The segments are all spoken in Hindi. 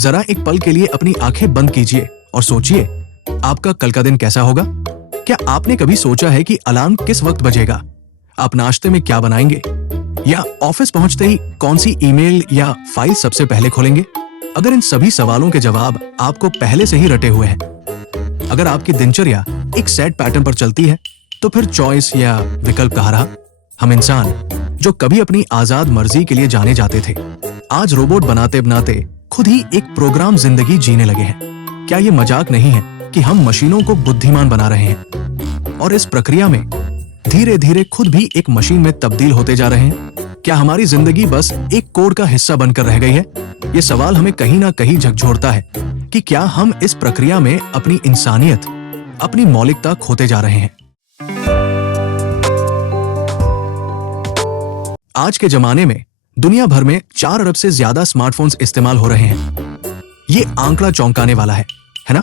जरा एक पल के लिए अपनी आंखें बंद कीजिए और सोचिए, आपका कल का दिन कैसा होगा? क्या आपने कभी सोचा है कि अलार्म किस वक्त बजेगा? आप नाश्ते में क्या बनाएंगे? या ऑफिस पहुंचते ही कौन सी ईमेल या फाइल सबसे पहले खोलेंगे? अगर इन सभी सवालों के जवाब आपको पहले से ही रटे हुए हैं, अगर आपकी दिनचर्या एक सेट पैटर्न पर चलती है, तो फिर चॉइस या विकल्प कहाँ रहा? हम इंसान जो कभी अपनी आजाद मर्जी के लिए जाने जाते थे, आज रोबोट बनाते बनाते खुद ही एक प्रोग्राम जिंदगी जीने लगे हैं। क्या ये मजाक नहीं है कि हम मशीनों को बुद्धिमान बना रहे हैं और इस प्रक्रिया में धीरे धीरे खुद भी एक मशीन में तब्दील होते जा रहे हैं? क्या हमारी जिंदगी बस एक कोड का हिस्सा बनकर रह गई है? ये सवाल हमें कहीं ना कहीं झकझोरता है कि क्या हम इस प्रक्रिया में अपनी इंसानियत, अपनी मौलिकता खोते जा रहे हैं। आज के जमाने में दुनिया भर में 4 अरब से ज्यादा स्मार्टफोन्स इस्तेमाल हो रहे हैं। ये आंकड़ा चौंकाने वाला है ना?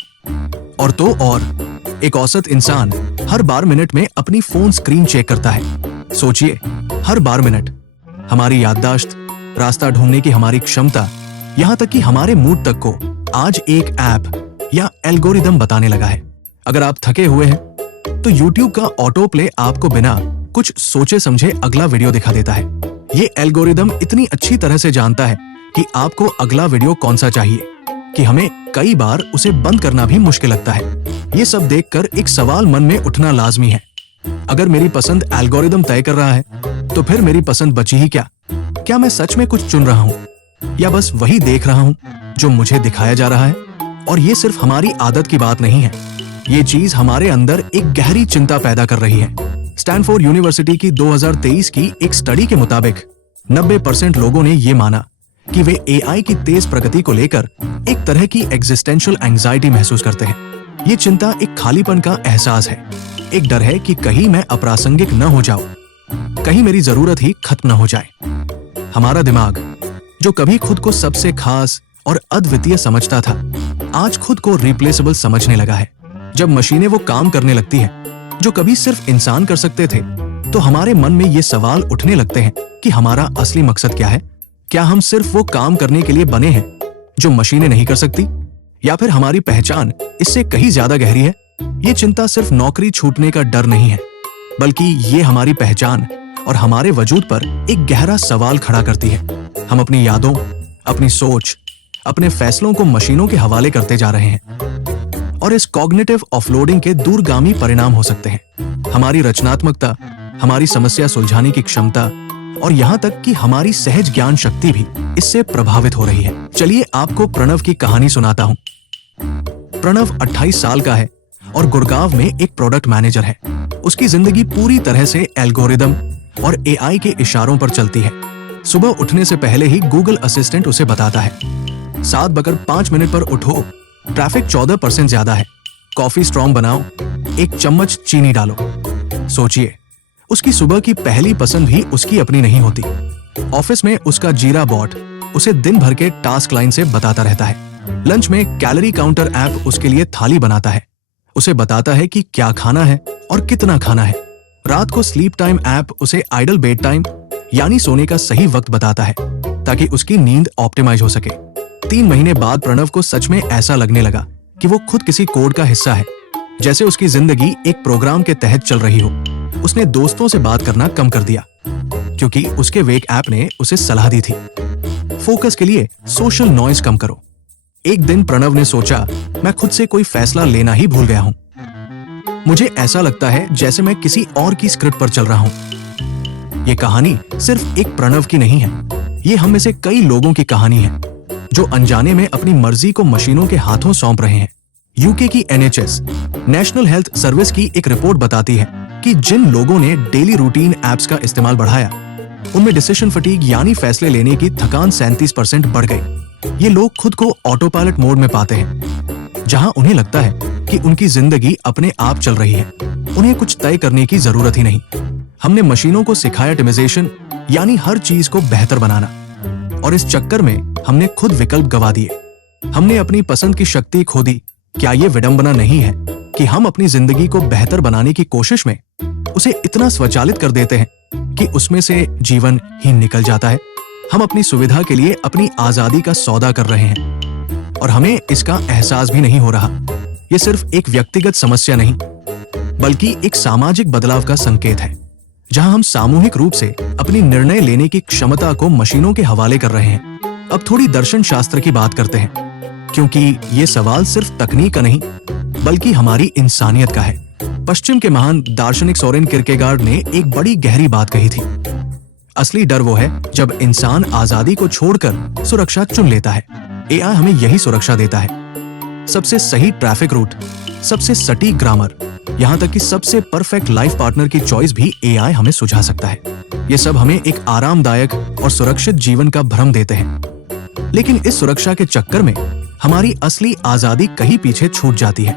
और तो और एक औसत इंसान हर 12 मिनट में अपनी फोन स्क्रीन चेक करता है। सोचिए, हर 12 मिनट। हमारी याददाश्त, रास्ता ढूंढने की हमारी क्षमता, यहाँ तक कि हमारे मूड तक को आज एक ऐप या एल्गोरिदम बताने लगा है। अगर आप थके हुए हैं तो YouTube का ऑटो प्ले आपको बिना कुछ सोचे समझे अगला वीडियो दिखा देता है। ये एल्गोरिदम इतनी अच्छी तरह से जानता है कि आपको अगला वीडियो कौन सा चाहिए कि हमें कई बार उसे बंद करना भी मुश्किल लगता है। ये सब देखकर एक सवाल मन में उठना लाजमी है, अगर मेरी पसंद एल्गोरिदम तय कर रहा है तो फिर मेरी पसंद बची ही क्या? क्या मैं सच में कुछ चुन रहा हूँ या बस वही देख रहा हूँ जो मुझे दिखाया जा रहा है? और ये सिर्फ हमारी आदत की बात नहीं है, ये चीज हमारे अंदर एक गहरी चिंता पैदा कर रही है। स्टैनफोर्ड यूनिवर्सिटी की 2023 की एक स्टडी के मुताबिक 90% लोगों ने ये माना कि वे एआई की तेज प्रगति को लेकर एक तरह की एग्जिस्टेंशियल एंजाइटी महसूस करते हैं। ये चिंता एक खालीपन का एहसास है, एक डर है कि कहीं मैं अप्रासंगिक न हो जाऊं, कहीं मेरी जरूरत ही खत्म न हो जाए। हमारा दिमाग, जो कभी खुद को सबसे खास और अद्वितीय समझता था, आज खुद को रिप्लेसेबल समझने लगा है। जब मशीनें वो काम करने लगती हैं जो कभी सिर्फ इंसान कर सकते थे, तो हमारे मन में ये सवाल उठने लगते हैं कि हमारा असली मकसद क्या है? क्या हम सिर्फ वो काम करने के लिए बने हैं जो मशीनें नहीं कर सकती, या फिर हमारी पहचान इससे कहीं ज्यादा गहरी है? ये चिंता सिर्फ नौकरी छूटने का डर नहीं है, बल्कि ये हमारी पहचान और हमारे वजूद पर एक गहरा सवाल खड़ा करती है। हम अपनी यादों, अपनी सोच, अपने फैसलों को मशीनों के हवाले करते जा रहे हैं और इस कॉग्निटिव ऑफलोडिंग के दूरगामी परिणाम हो सकते हैं। हमारी रचनात्मकता, हमारी समस्या सुलझाने की क्षमता और यहाँ तक कि हमारी सहज ज्ञान शक्ति भी इससे प्रभावित हो रही है। चलिए आपको प्रणव की कहानी सुनाता हूँ। प्रणव 28 साल का है और गुड़गांव में एक प्रोडक्ट मैनेजर है। उसकी जिंदगी पूरी तरह से एल्गोरिदम और एआई के इशारों पर चलती है। सुबह उठने से पहले ही गूगल असिस्टेंट उसे बताता है, 7:05 पर उठो, ट्रैफिक 14% ज्यादा है, कॉफी स्ट्रॉन्ग बनाओ, 1 चम्मच चीनी डालो। सोचिए, उसकी सुबह की पहली पसंद भी उसकी अपनी नहीं होती। ऑफिस में उसका जीरा बॉट उसे दिन भर के टास्क लाइन से बताता रहता है। लंच में कैलोरी काउंटर ऐप उसके लिए थाली बनाता है, उसे बताता है कि क्या खाना है और कितना खाना है। रात को स्लीप टाइम ऐप उसे आइडल बेड टाइम यानी सोने का सही वक्त बताता है ताकि उसकी नींद ऑप्टिमाइज हो सके। 3 महीने बाद प्रणव को सच में ऐसा लगने लगा कि वो खुद किसी कोड का हिस्सा है, जैसे उसकी जिंदगी एक प्रोग्राम के तहत चल रही हो। उसने दोस्तों से बात करना कम कर दिया क्योंकि उसके वेक ऐप ने उसे सलाह दी थी, फोकस के लिए सोशल नॉइज कम करो। एक दिन प्रणव ने सोचा, मैं खुद से कोई फैसला लेना ही भूल गया हूं। मुझे ऐसा लगता है जैसे मैं किसी और की स्क्रिप्ट पर चल रहा हूं। ये कहानी सिर्फ एक प्रणव की नहीं है, ये हम में से कई लोगों की कहानी है जो अनजाने में अपनी मर्जी को मशीनों के हाथों सौंप रहे हैं। यूके की NHS नेशनल हेल्थ सर्विस की एक रिपोर्ट बताती है कि जिन लोगों ने डेली रूटीन एप्स का इस्तेमाल बढ़ाया, उनमें डिसीजन फटीग यानी फैसले लेने की थकान 37% बढ़ गई। ये लोग खुद को ऑटो पायलट मोड में पाते हैं, जहां उन्हें लगता है कि उनकी जिंदगी अपने आप चल रही है, उन्हें कुछ तय करने की जरूरत ही नहीं। हमने मशीनों को सिखाया ऑप्टिमाइजेशन यानी हर चीज को बेहतर बनाना, और इस चक्कर में हमने खुद विकल्प गवा दिए। हमने अपनी पसंद की शक्ति खो दी। क्या ये विडंबना नहीं है कि हम अपनी जिंदगी को बेहतर बनाने की कोशिश में उसे इतना स्वचालित कर देते हैं कि उसमें से जीवन ही निकल जाता है? हम अपनी सुविधा के लिए अपनी आजादी का सौदा कर रहे हैं। और हमें इसका एहसास भी नहीं हो रहा। ये सिर्फ एक व्यक्तिगत समस्या नहीं, बल्कि एक सामाजिक बदलाव का संकेत है, जहां हम सामूहिक रूप से अपनी निर्णय लेने की क्षमता को मशीनों के हवाले कर रहे हैं। अब थोड़ी दर्शन शास्त्र की बात करते हैं, क्योंकि ये सवाल सिर्फ तकनीक का नहीं, बल्कि हमारी इंसानियत का है। पश्चिम के महान दार्शनिक सोरेन किरकेगार्ड ने एक बड़ी गहरी बात कही थी। असली डर वो है जब इंसान आजादी को छोड़कर सुरक्षा चुन लेता है। एआई हमें यही सुरक्षा देता है। सबसे सही ट्रैफिक रूट, सबसे सटीक ग्रामर, यहाँ तक कि सबसे परफेक्ट लाइफ पार्टनर की चॉइस भी एआई हमें सुझा सकता है। ये सब हमें एक आरामदायक और सुरक्षित जीवन का भ्रम देते हैं, लेकिन इस सुरक्षा के चक्कर में हमारी असली आजादी कहीं पीछे छूट जाती है।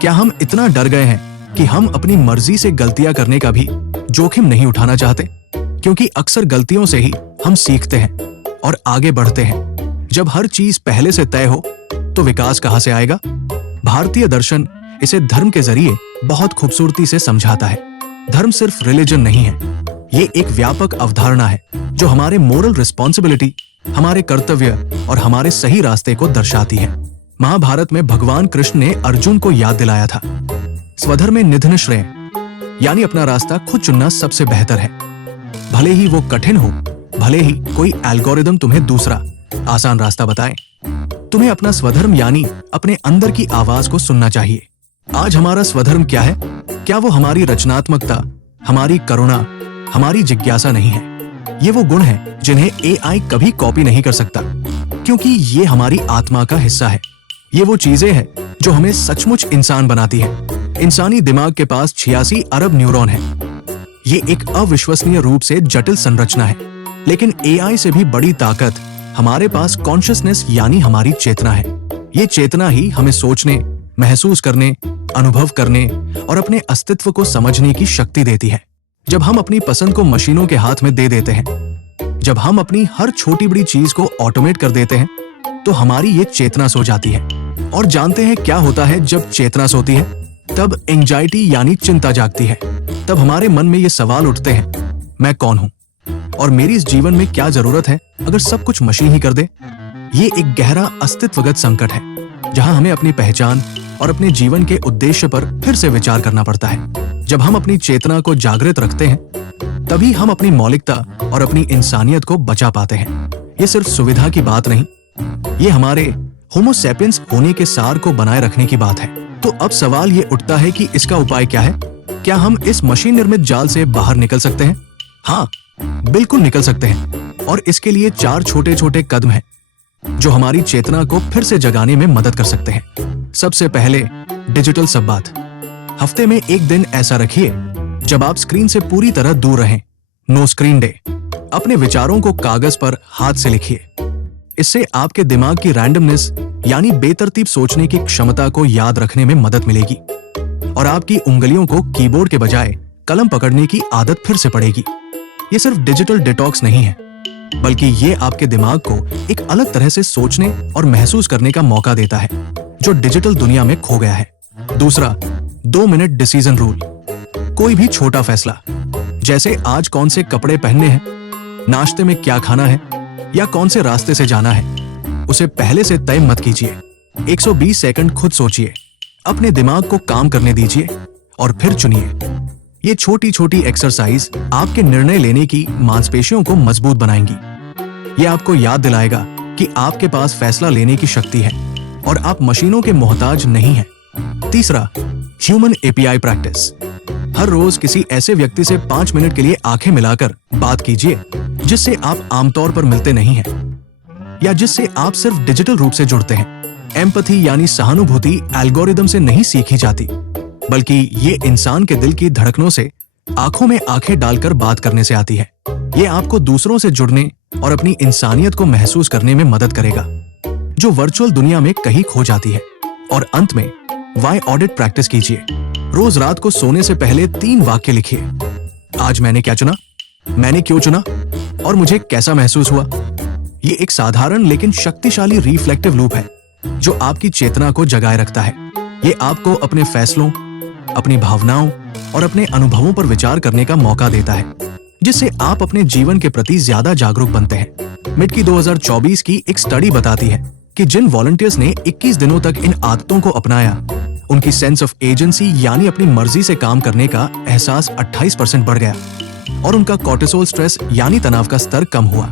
क्या हम इतना डर गए हैं कि हम अपनी मर्जी से गलतियां करने का भी जोखिम नहीं उठाना चाहते? क्योंकि अक्सर गलतियों से ही हम सीखते हैं और आगे बढ़ते हैं। जब हर चीज पहले से तय हो तो विकास कहां से आएगा? भारतीय दर्शन इसे धर्म के जरिए बहुत खूबसूरती से समझाता है। धर्म सिर्फ रिलीजन नहीं है, ये एक व्यापक अवधारणा है जो हमारे मोरल रिस्पॉन्सिबिलिटी, हमारे कर्तव्य और हमारे सही रास्ते को दर्शाती है। महाभारत में भगवान कृष्ण ने अर्जुन को याद दिलाया था, स्वधर्मे निधन श्रेय, यानी अपना रास्ता खुद चुनना सबसे बेहतर है। भले ही वो कठिन हो, भले ही कोई एल्गोरिदम तुम्हें दूसरा आसान रास्ता बताए, तुम्हें अपना स्वधर्म यानी अपने अंदर की आवाज को सुनना चाहिए। आज हमारा स्वधर्म क्या है? क्या वो हमारी रचनात्मकता, हमारी करुणा, हमारी जिज्ञासा नहीं है? ये वो गुण हैं जिन्हें एआई कभी कॉपी नहीं कर सकता, क्योंकि ये हमारी आत्मा का हिस्सा है। ये वो चीजें हैं जो हमें सचमुच इंसान बनाती है। इंसानी दिमाग के पास 86 अरब न्यूरॉन है। ये एक अविश्वसनीय रूप से जटिल संरचना है, लेकिन एआई से भी बड़ी ताकत हमारे पास कॉन्शियसनेस यानी हमारी चेतना है। ये चेतना ही हमें सोचने, महसूस करने, अनुभव करने और अपने अस्तित्व को समझने की शक्ति देती है। जब हम अपनी पसंद को मशीनों के हाथ में दे देते हैं, जब हम अपनी हर छोटी बड़ी चीज को ऑटोमेट कर देते हैं, तो हमारी ये चेतना सो जाती है। और जानते हैं क्या होता है जब चेतना सोती है? तब एंजाइटी यानी चिंता जागती है। तब हमारे मन में ये सवाल उठते हैं, मैं कौन हूं और मेरी इस जीवन में क्या जरूरत है अगर सब कुछ मशीन ही कर दे? ये एक गहरा अस्तित्वगत संकट है, जहां हमें अपनी पहचान और अपने जीवन के उद्देश्य पर फिर से विचार करना पड़ता है। जब हम अपनी चेतना को जागृत रखते हैं, तभी हम अपनी मौलिकता और अपनी इंसानियत को बचा पाते हैं। ये सिर्फ सुविधा की बात नहीं, ये हमारे होमो सैपियंस होने के सार को बनाए रखने की बात है। तो अब सवाल ये उठता है कि इसका उपाय क्या है? क्या हम इस मशीन निर्मित जाल से बाहर निकल सकते हैं? हाँ, बिल्कुल निकल सकते हैं। और इसके लिए 4 छोटे छोटे कदम हैं जो हमारी चेतना को फिर से जगाने में मदद कर सकते हैं। सबसे पहले, डिजिटल संवाद। हफ्ते में एक दिन ऐसा रखिए जब आप स्क्रीन से पूरी तरह दूर रहें। No screen day. अपने विचारों को कागज पर हाथ से लिखिए। इससे आपके दिमाग की रैंडमनेस यानी बेतरतीब सोचने की क्षमता को याद रखने में मदद मिलेगी और आपकी उंगलियों को कीबोर्ड के बजाय कलम पकड़ने की आदत फिर से पड़ेगी। ये सिर्फ डिजिटल डिटॉक्स नहीं है, बल्कि ये आपके दिमाग को एक अलग तरह से सोचने और महसूस करने का मौका देता है, जो डिजिटल दुनिया में खो गया है। दूसरा, 2 मिनट डिसीजन रूल। कोई भी छोटा फैसला, जैसे आज कौन से कपड़े पहनने हैं, नाश्ते में क्या खाना है या कौन से रास्ते से जाना है, उसे पहले से तय मत कीजिए। 120 सेकंड खुद सोचिए, अपने दिमाग को काम करने दीजिए और फिर चुनिए। ये छोटी छोटी एक्सरसाइज आपके निर्णय लेने की मांसपेशियों को मजबूत बनाएंगी। ये आपको याद दिलाएगा कि आपके पास फैसला लेने की शक्ति है और आप मशीनों के मोहताज नहीं हैं। तीसरा, ह्यूमन एपीआई प्रैक्टिस। हर रोज किसी ऐसे व्यक्ति से 5 मिनट के लिए आंखें मिलाकर बात कीजिए जिससे आप आमतौर पर मिलते नहीं हैं या जिससे आप सिर्फ डिजिटल रूप से जुड़ते हैं। एम्पैथी यानी सहानुभूति एल्गोरिदम से नहीं सीखी जाती, बल्कि ये इंसान के दिल की धड़कनों से आंखों में आंखें डालकर बात करने से आती है। ये आपको दूसरों से जुड़ने और अपनी इंसानियत को महसूस करने में मदद करेगा, जो वर्चुअल दुनिया में कहीं खो जाती है। और अंत में, वाई ऑडिट प्रैक्टिस कीजिए। रोज रात को सोने से पहले 3 वाक्य लिखिए। आज मैंने क्या चुना, मैंने क्यों चुना और मुझे कैसा महसूस हुआ। ये एक साधारण लेकिन शक्तिशाली रिफ्लेक्टिव लूप है जो आपकी चेतना को जगाए रखता है। ये आपको अपने फैसलों, अपनी भावनाओं और अपने अनुभवों पर विचार करने का मौका देता है, जिससे आप अपने जीवन के प्रति ज्यादा जागरूक बनते हैं। मिडकी 2024 की एक स्टडी बताती है कि जिन वॉलंटियर्स ने 21 दिनों तक इन आदतों को अपनाया, उनकी सेंस ऑफ एजेंसी यानी अपनी मर्जी से काम करने का एहसास 28% बढ़ गया और उनका कॉर्टिसोल स्ट्रेस यानी तनाव का स्तर कम हुआ।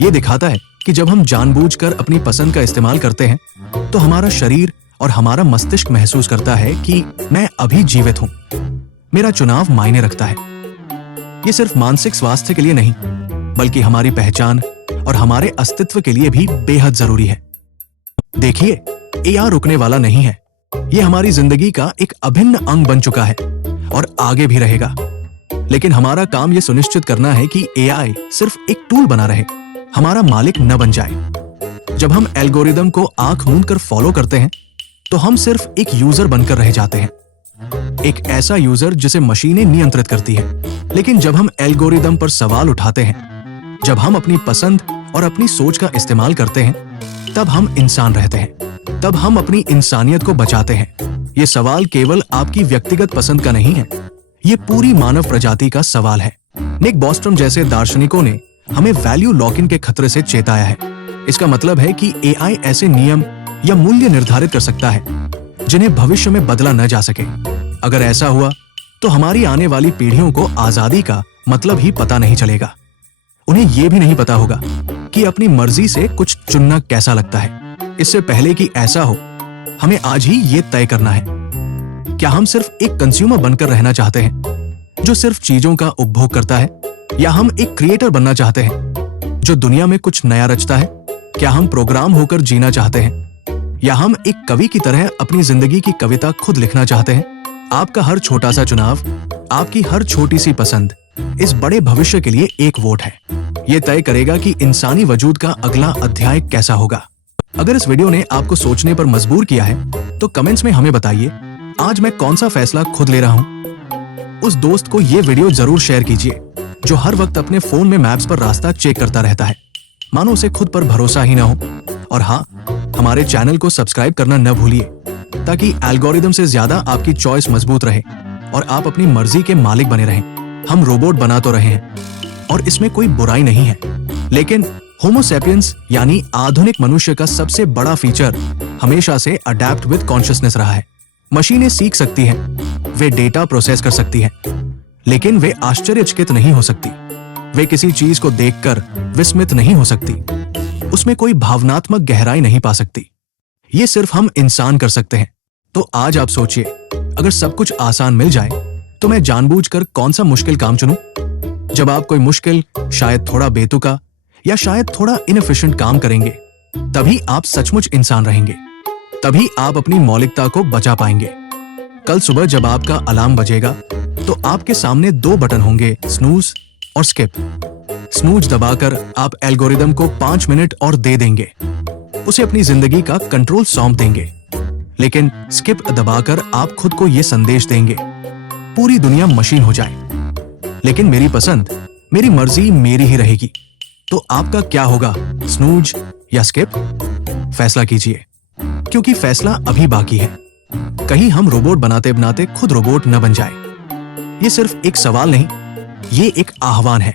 ये दिखाता है कि जब हम जानबूझकर अपनी पसंद का इस्तेमाल करते हैं तो हमारा शरीर और हमारा मस्तिष्क महसूस करता है कि मैं अभी जीवित हूं, मेरा चुनाव मायने रखता है। ये सिर्फ मानसिक स्वास्थ्य के लिए नहीं, बल्कि हमारी पहचान और हमारे अस्तित्व के लिए भी बेहद जरूरी है। देखिए, एआई रुकने वाला नहीं है। ये हमारी जिंदगी का एक अभिन्न अंग बन चुका है और आगे भी रहेगा। लेकिन हमारा काम ये सुनिश्चित करना है कि एआई सिर्फ एक टूल बना रहे, हमारा मालिक न बन जाए। जब हम एल्गोरिदम को आंख मूंद कर फॉलो करते हैं तो हम सिर्फ एक यूजर बनकर रह जाते हैं, एक ऐसा यूजर जिसे मशीनें नियंत्रित करती हैं। लेकिन जब हम एल्गोरिदम पर सवाल उठाते हैं, जब हम अपनी पसंद और अपनी सोच का इस्तेमाल करते हैं, तब हम इंसान रहते हैं, तब हम अपनी इंसानियत को बचाते हैं। ये सवाल केवल आपकी व्यक्तिगत पसंद का नहीं है, ये पूरी मानव प्रजाति का सवाल है। निक बॉस्ट्रम जैसे दार्शनिकों ने हमें वैल्यू लॉक इन के खतरे से चेताया है। इसका मतलब है कि एआई ऐसे नियम या मूल्य निर्धारित कर सकता है जिन्हें भविष्य में बदला न जा सके। अगर ऐसा हुआ तो हमारी आने वाली पीढ़ियों को आजादी का मतलब ही पता नहीं चलेगा। उन्हें यह भी नहीं पता होगा कि अपनी मर्जी से कुछ चुनना कैसा लगता है। इससे पहले कि ऐसा हो, हमें आज ही ये तय करना है, क्या हम सिर्फ एक कंज्यूमर बनकर रहना चाहते हैं जो सिर्फ चीजों का उपभोग करता है, या हम एक क्रिएटर बनना चाहते हैं जो दुनिया में कुछ नया रचता है? क्या हम प्रोग्राम होकर जीना चाहते हैं, या हम एक कवि की तरह अपनी जिंदगी की कविता खुद लिखना चाहते हैं? आपका हर छोटा सा चुनाव, आपकी हर छोटी सी पसंद इस बड़े भविष्य के लिए एक वोट है। यह तय करेगा कि इंसानी वजूद का अगला अध्याय कैसा होगा। अगर इस वीडियो ने आपको सोचने पर मजबूर किया है तो कमेंट्स में हमें बताइए, आज मैं कौन सा फैसला खुद ले रहा हूं। उस दोस्त को ये वीडियो जरूर शेयर कीजिए जो हर वक्त अपने फोन में मैप्स पर रास्ता चेक करता रहता है, मानो उसे खुद पर भरोसा ही ना हो। और हाँ, हमारे चैनल को सब्सक्राइब करना न भूलिए ताकि एल्गोरिदम से ज्यादा आपकी चॉइस मजबूत रहे और आप अपनी मर्जी के मालिक बने रहें। हम रोबोट बना तो रहे हैं और इसमें कोई बुराई नहीं है, लेकिन होमो सैपियंस यानी आधुनिक मनुष्य का सबसे बड़ा फीचर हमेशा से अडैप्ट विद कॉन्शियसनेस रहा है। मशीनें सीख सकती हैं, वे डेटा प्रोसेस कर सकती हैं, लेकिन वे आश्चर्यचकित नहीं हो सकती। वे किसी चीज को देखकर विस्मित नहीं हो सकती, उसमें कोई भावनात्मक गहराई नहीं पा सकती। ये सिर्फ हम इंसान कर सकते हैं। तो आज आप सोचिए, अगर सब कुछ आसान मिल जाए तो मैं जानबूझकर कौन सा मुश्किल काम चुनूं? जब आप कोई मुश्किल, शायद थोड़ा बेतुका या शायद थोड़ा इनएफिशिएंट काम करेंगे, तभी आप सचमुच इंसान रहेंगे, तभी आप अपनी मौलिकता को बचा पाएंगे। कल सुबह जब आपका अलार्म बजेगा तो आपके सामने दो बटन होंगे, स्नूज और स्किप। स्नूज दबाकर आप एल्गोरिदम को 5 मिनट और दे देंगे, उसे अपनी जिंदगी का कंट्रोल सौंप देंगे। लेकिन स्किप दबाकर आप खुद को यह संदेश देंगे, पूरी दुनिया मशीन हो जाए, लेकिन मेरी पसंद, मेरी मर्जी मेरी ही रहेगी। तो आपका क्या होगा, स्नूज या स्किप? फैसला कीजिए, क्योंकि फैसला अभी बाकी है। कहीं हम रोबोट बनाते बनाते खुद रोबोट न बन जाए। ये सिर्फ एक सवाल नहीं, ये एक आह्वान है।